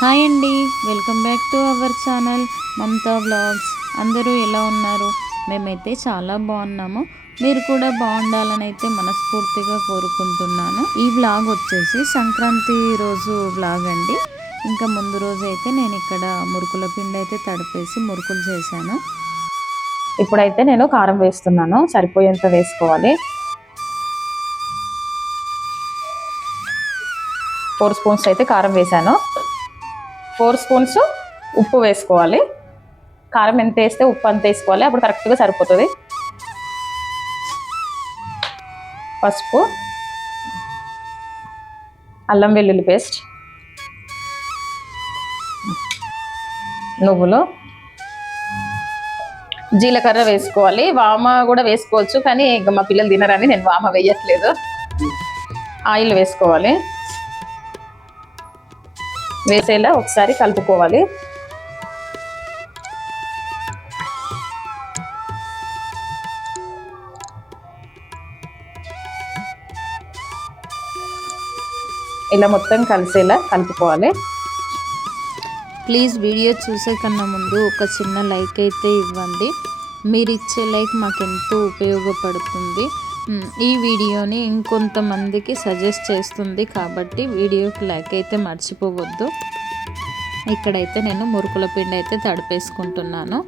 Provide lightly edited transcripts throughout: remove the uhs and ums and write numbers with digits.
Hi అండి, welcome back to our channel Mamata vlogs. అందరూ ఎలా ఉన్నారు? మేమైతే చాలా బాగున్నాము. మీరు కూడా బాగుండాలని అయితే మనస్ఫూర్తిగా కోరుకుంటున్నాను. ఈ వ్లాగ్ వచ్చేసి సంక్రాంతి రోజు వ్లాగ్ అండి. ఇంకా ముందు రోజు అయితే నేను ఇక్కడ మురుకుల పిండి అయితే తడిపేసి మురుకులు చేశాను. ఇప్పుడైతే నేను కారం వేస్తున్నాను, సరిపోయేంత వేసుకోవాలి. 4 స్పూన్స్ అయితే కారం వేసాను. 4 స్పూన్స్ ఉప్పు వేసుకోవాలి. కారం ఎంత వేస్తే ఉప్పు అంత వేసుకోవాలి, అప్పుడు కరెక్ట్గా సరిపోతుంది. పసుపు, అల్లం వెల్లుల్లి పేస్ట్, నువ్వులు, జీలకర్ర వేసుకోవాలి. వామ కూడా వేసుకోవచ్చు, కానీ ఇంకా మా పిల్లలు తినరని నేను వామ వేయట్లేదు. ఆయిల్ వేసుకోవాలి. వేసేలా ఒకసారి కలుపుకోవాలి. ఇలా మొత్తం కలిసేలా కలుపుకోవాలి. ప్లీజ్ వీడియో చూసే కన్నా ముందు ఒక చిన్న లైక్ అయితే ఇవ్వండి. మీరు ఇచ్చే లైక్ మాకు ఎంతో ఉపయోగపడుతుంది. ఈ వీడియోని ఇంకొంతమందికి సజెస్ట్ చేస్తుంది కాబట్టి వీడియోకి లైక్ అయితే మర్చిపోవద్దు. ఇక్కడైతే నేను మురుకుల పిండి అయితే తడిపేసుకుంటున్నాను.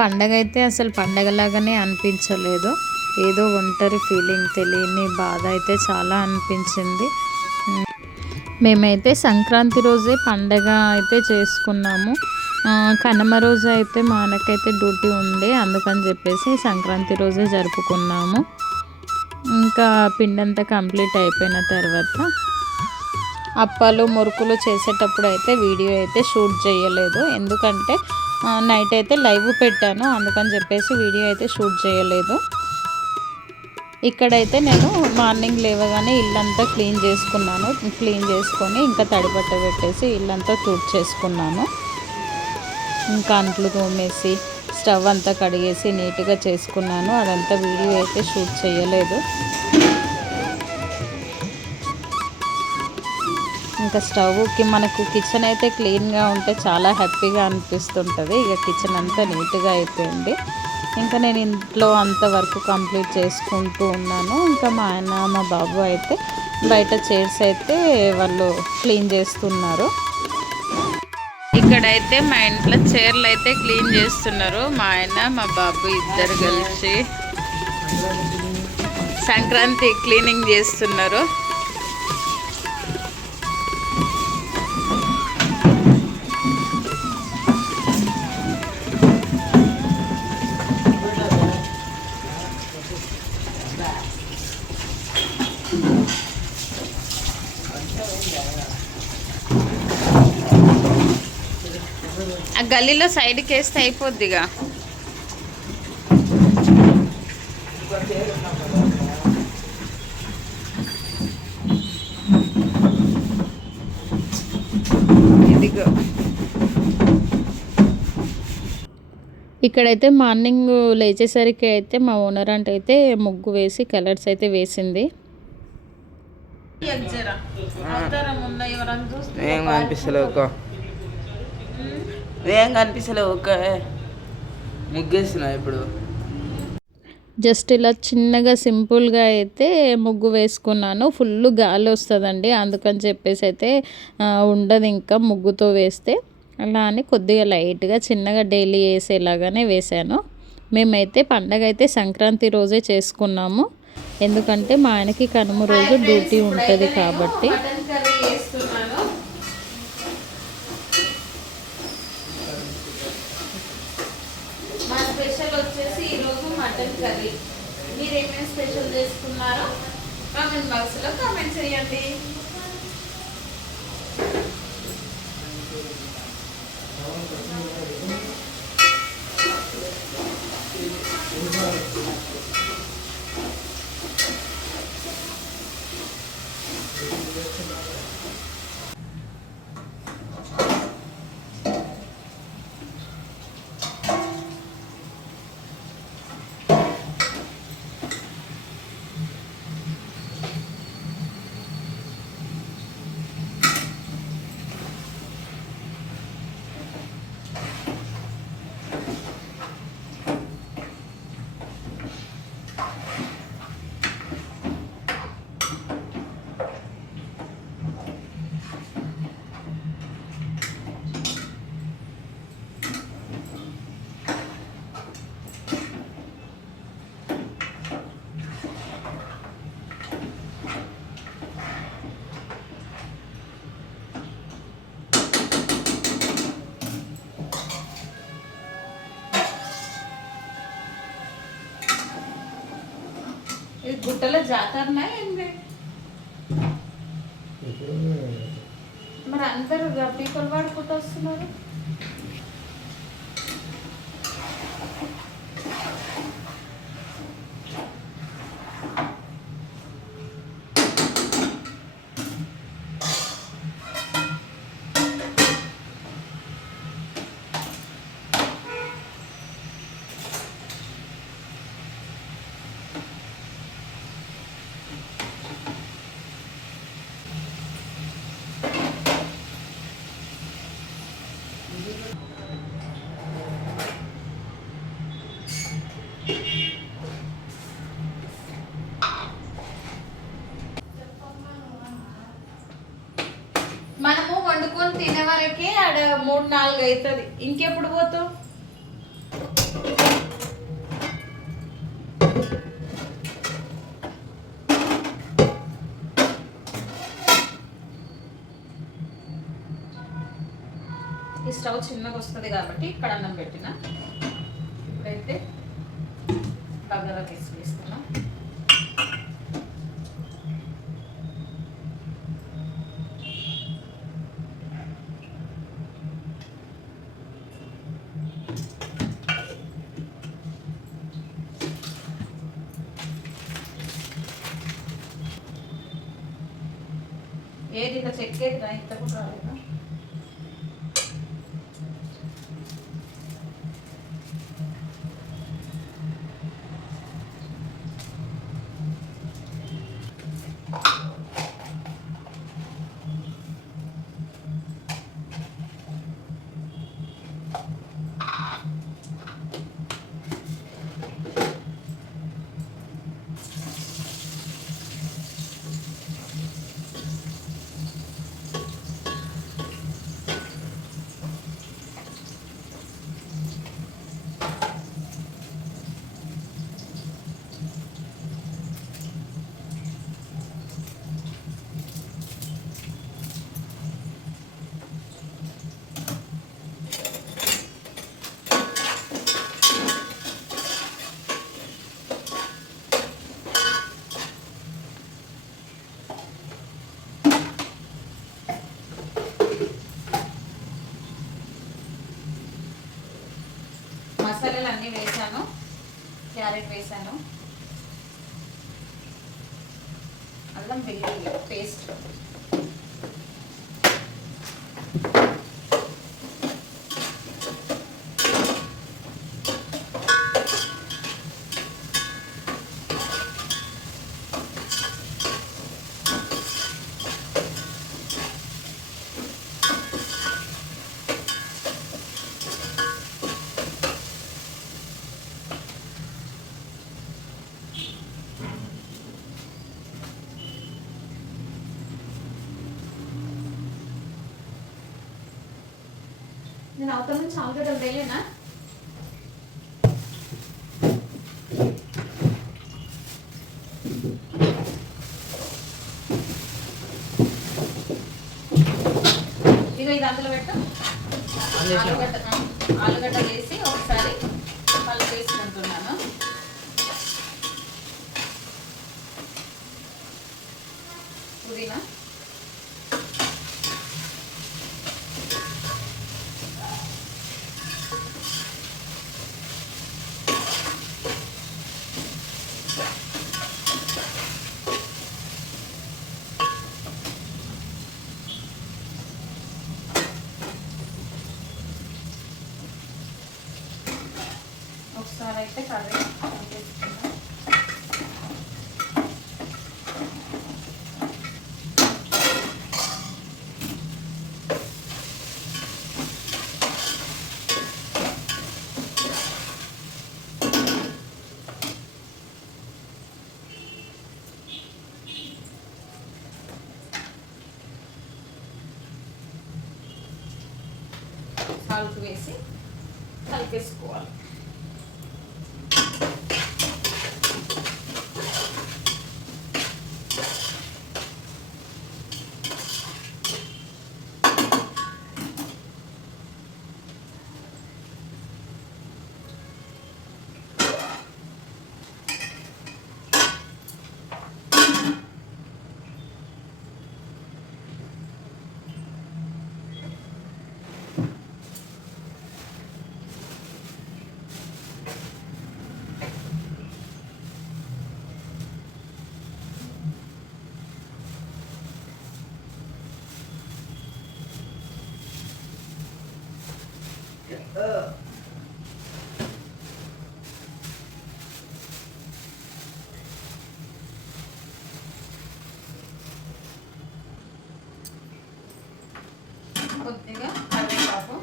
పండగ అయితే అసలు పండగలాగానే అనిపించలేదు. ఏదో ఒంటరి ఫీలింగ్, తెలియని బాధ అయితే చాలా అనిపించింది. మేమైతే సంక్రాంతి రోజే పండగ అయితే చేసుకున్నాము. కనుమ రోజు అయితే మా ఆయనకైతే డ్యూటీ ఉండే, అందుకని చెప్పేసి సంక్రాంతి రోజే జరుపుకున్నాము. ఇంకా పిండి అంతా కంప్లీట్ అయిపోయిన తర్వాత అప్పాలు మురుకులు చేసేటప్పుడు అయితే వీడియో అయితే షూట్ చేయలేదు, ఎందుకంటే నైట్ అయితే లైవ్ పెట్టాను, అందుకని చెప్పేసి వీడియో అయితే షూట్ చేయలేదు. ఇక్కడైతే నేను మార్నింగ్ లేవగానే ఇల్లంతా క్లీన్ చేసుకున్నాను. క్లీన్ చేసుకొని ఇంకా తడిబట్ట పెట్టేసి ఇల్లంతా చేసుకున్నాను. ఇంకా అంట్లు తోమేసి స్టవ్ అంతా కడిగేసి నీట్గా చేసుకున్నాను. అదంతా వీడియో అయితే షూట్ చేయలేదు. ఇంకా స్టవ్కి మనకు కిచెన్ అయితే క్లీన్గా ఉంటే చాలా హ్యాపీగా అనిపిస్తుంటుంది. ఇక కిచెన్ అంతా నీట్గా అయిపోయింది. ఇంకా నేను ఇంట్లో అంత వర్క్ కంప్లీట్ చేసుకుంటూ ఉన్నాను. ఇంకా మా ఆయన మా బాబు అయితే బయట చైర్స్ అయితే వాళ్ళు క్లీన్ చేస్తున్నారు. ఇక్కడైతే మా ఇంట్లో చైర్లు అయితే క్లీన్ చేస్తున్నారు. మా ఆయన మా బాబు ఇద్దరు కలిసి సంక్రాంతి క్లీనింగ్ చేస్తున్నారు. ఆ గల్లీలో సైడ్కి వేస్తే అయిపోద్దిగా. ఇదిగో ఇక్కడైతే మార్నింగ్ లేచేసరికి అయితే మా ఓనర్ అంటే అయితే ముగ్గు వేసి కలర్స్ అయితే వేసింది. ఏం కనిపిస్తలేవు, ఒక ముగ్గేస్తున్నా ఇప్పుడు. జస్ట్ ఇలా చిన్నగా సింపుల్గా అయితే ముగ్గు వేసుకున్నాను. ఫుల్ గాలి వస్తుందండి, అందుకని చెప్పేసి అయితే ఉండదు ఇంకా ముగ్గుతో వేస్తే. అలా అని కొద్దిగా లైట్గా చిన్నగా డైలీ వేసేలాగానే వేసాను. మేమైతే పండగ అయితే సంక్రాంతి రోజే చేసుకున్నాము, ఎందుకంటే మా ఆయనకి కనుమ రోజు డ్యూటీ ఉంటుంది కాబట్టి. మా స్పెషల్ వచ్చేసి ఈరోజు మటన్ కర్రీ. మీరు ఏమేమి స్పెషల్ చేసుకున్నారో కామెంట్ బాక్స్లో కామెంట్ చేయండి. గుట్టలో జాతరనా ఏంది? మరి అందరూ పీకలు వాడుకుంటూ వస్తున్నారు. మనము వండుకొని తినే వరకే ఆడ 3-4 అవుతుంది. ఇంకెప్పుడు పోతావు? ఈ స్టవ్ చిన్నగా వస్తుంది కాబట్టి ఇక్కడ అన్నం పెట్టిన. ఇప్పుడైతే బగారా వేసుకున్నా. ఏది ఇంత చెక్కేది రా, ఇంత కూడా రాలేదా? మసాలాలు అన్నీ వేసాను. క్యారెట్ వేసాను, అల్లం వెల్లుల్లి పేస్ట్, నేను అవతల నుంచి ఆలుగడ్డలు వేయలేనా? ఇక ఇది అందులో పెట్టు. ఆలుగడ్డ వేసి ఒకసారి మళ్ళీ వేసుకుంటున్నాను. పుదీనా, ఒకసారి అయితే కర్రీ వేసుకుందాం. సాల్ట్ వేసి కలిపేసుకోవాలి. కొద్దిగా కరివేపాకు,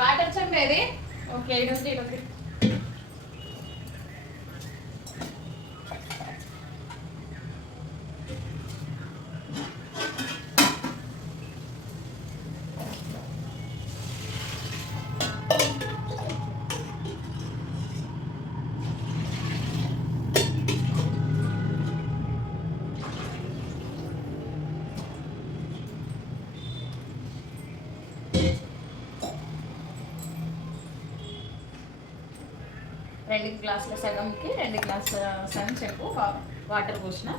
వాటర్ చంపేది ఓకే. ఇటు రెండు గ్లాసుల సగంకి 2 గ్లాసుల సగం చెప్పు వాటర్ పోసిన.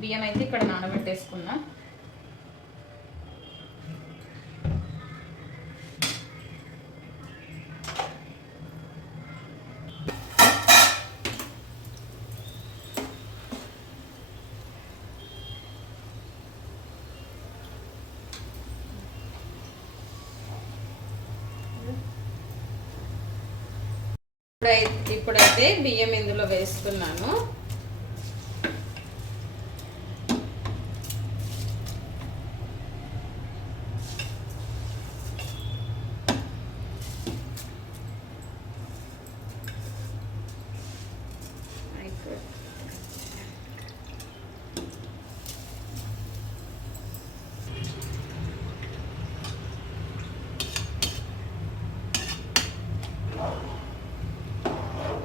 బియ్యం అయితే ఇక్కడ నానబెట్టేసుకున్నా. ఇప్పుడైతే బియ్యం ఇందులో వేస్తున్నాను.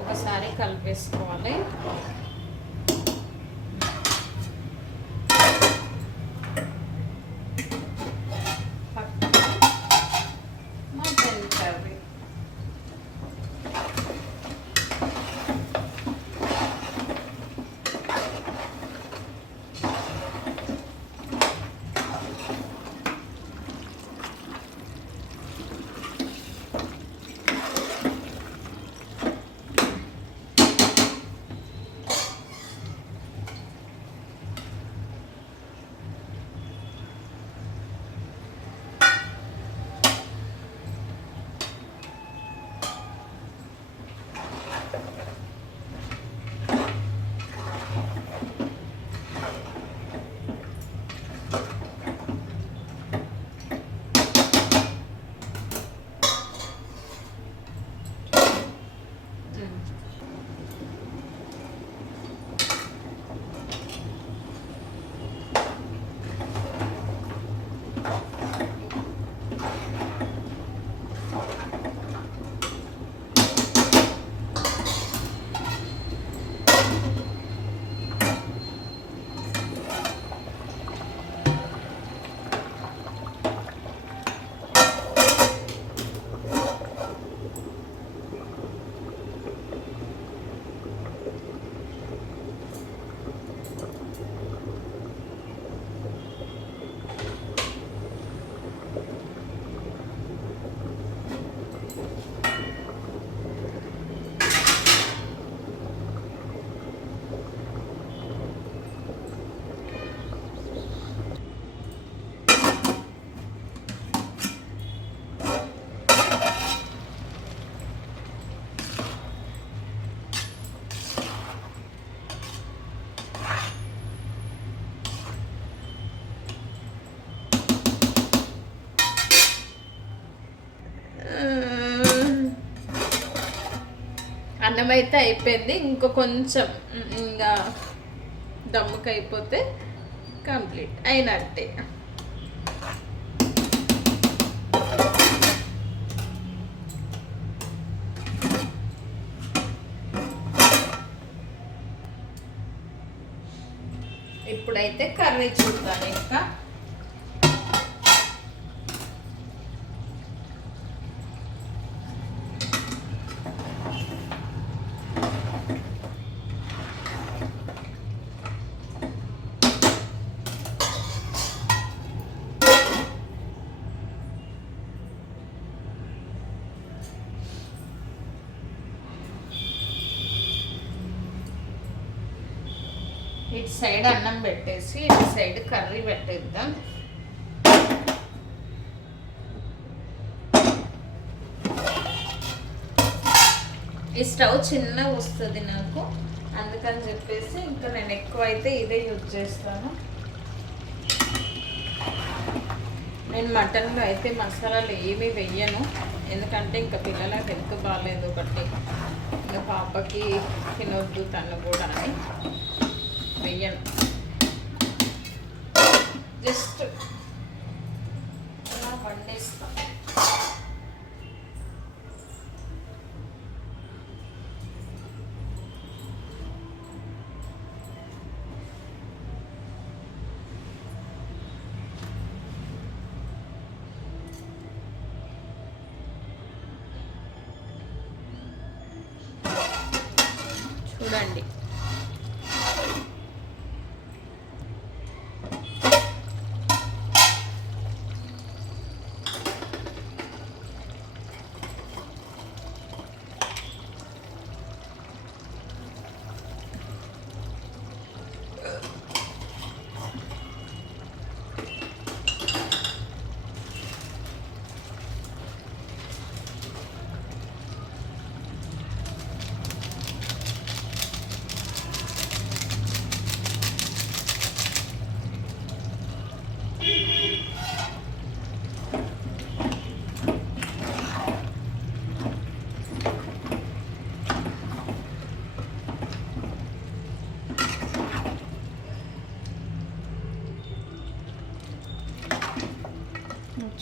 ఒకసారి కలిపేసుకోవాలి. మటన్ కర్రీ అన్నం అయితే అయిపోయింది. ఇంకో కొంచెం ఇంకా దమ్ముకి అయిపోతే కంప్లీట్ అయినట్టే. ఇప్పుడైతే కర్రీ చూద్దాం. ఇంకా ఇటు సైడ్ అన్నం పెట్టేసి ఇటు సైడ్ కర్రీ పెట్టేద్దాం. ఈ స్టవ్ చిన్నగా వస్తుంది నాకు, అందుకని చెప్పేసి ఇంకా నేను ఎక్కువ అయితే ఇదే యూజ్ చేస్తాను. నేను మటన్లో అయితే మసాలాలు ఏమీ వెయ్యను, ఎందుకంటే ఇంకా పిల్లల హెల్త్ బాగాలేదు ఒకటి, ఇంకా పాపకి తినొద్దు తను కూడా అని వెయ్యను. జస్ట్ అలా వండేస్తాను. చూడండి,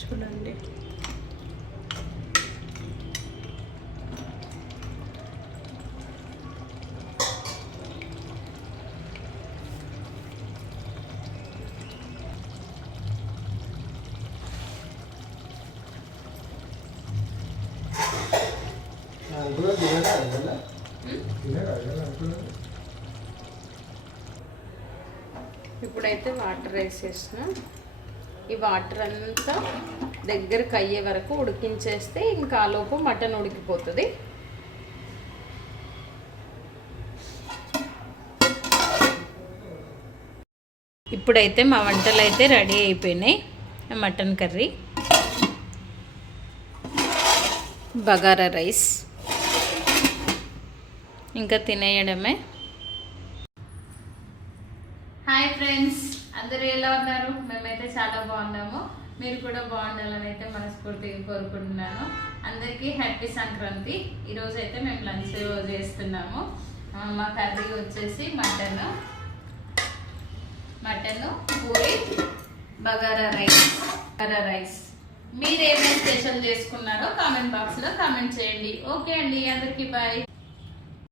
చూడండి. ఇప్పుడైతే వాటర్ వేసేస్తున్నాం. ఈ వాటర్ అంతా దగ్గరకు అయ్యే వరకు ఉడికించేస్తే ఇంకా ఆలోపు మటన్ ఉడికిపోతుంది. ఇప్పుడైతే మా వంటలు అయితే రెడీ అయిపోయినాయి. మటన్ కర్రీ, బగారా రైస్, ఇంకా తినేయడమే. హాయ్ ఫ్రెండ్స్, అందరూ ఎలా ఉన్నారు? మేమైతే చాలా బాగున్నాము. మీరు కూడా బాగుండాలని అయితే మనస్ఫూర్తిగా కోరుకుంటున్నాను. అందరికీ హ్యాపీ సంక్రాంతి. ఈరోజు అయితే మేము లంచ్ చేస్తున్నాము. మా కర్రీ వచ్చేసి మటన్, పూరి, బగారా రైస్. మీరు ఏమేమి స్పెషల్ చేసుకున్నారో కామెంట్ బాక్స్లో కామెంట్ చేయండి. ఓకే అండి, అందరికీ బాయ్.